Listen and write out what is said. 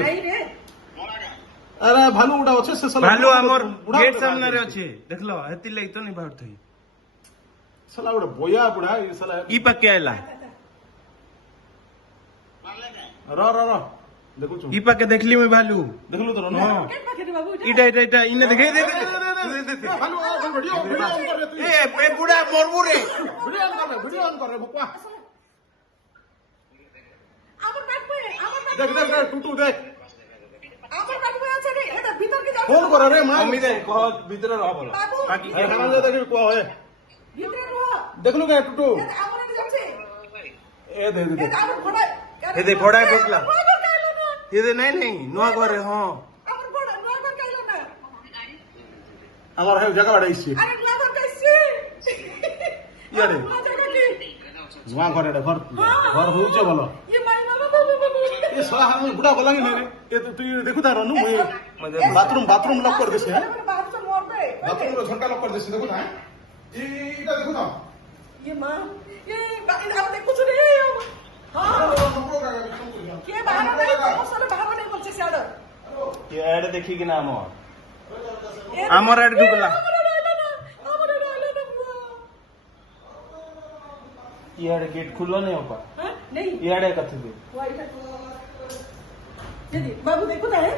नहीं रे अरे भालू उड़ा अच्छे से साला भालू हमर गेट सामने रे अच्छे देखलो हेती लई तो नहीं बाहर थई साला उड़ा बोया बुढ़ा ये साला ई पक्के आइला रो रो रो देखो छु ई पक्के देखली मैं भालू देखलो तो ना हां क्या पाके रे बाबू इटा इने देखे दे भालू वीडियो वीडियो ऑन कर रे तू ए बुढ़ा मरबू रे वीडियो ऑन कर रे भुपा আমার ব্যাগ पे देख देख देख टूटू देख আমার ব্যাগ पे আছে রে এটা ভিতর কি যাও फोन कर रे मां अम्मी दे कह भीतर रह बोला बाबू बाकी ए खान ले देख को है ভিতরে রো देख लो क्या टूटू এটা আমার এনে যাচ্ছে ए दे दे এটা আমার ঘোড়া ए दे फोड़ा देखला আমার কাইলো না ये दे नहीं नुआ करे हां আমার ঘোড়া নরমাল কাইলো না আমার है जगह बड़ा इसी আরে নরমাল কাইছে ইয়ারে জায়গা কি जुआ घर एडा घर घर होउचे बोलो ये माई बाबा बाबू ये साला हम बुढ़ा बोला कि नहीं रे ये तो तू देखु ता रनु बाथरूम लॉक कर देसे है बाहर से मोड़ दे बाथरूम रो झंडा लॉक कर देसे देखु ता इटा देखु ता ये मां ये आपने कुछ नहीं है हां के बाहर नहीं साले बाहर नहीं बोलছে স্যার ये ऐड देखी कि नाम हमर ऐड ढुकला ये ऐड गेट खुलो नहीं होगा हां नहीं ये ऐड कथि दे बाबू देखो ना है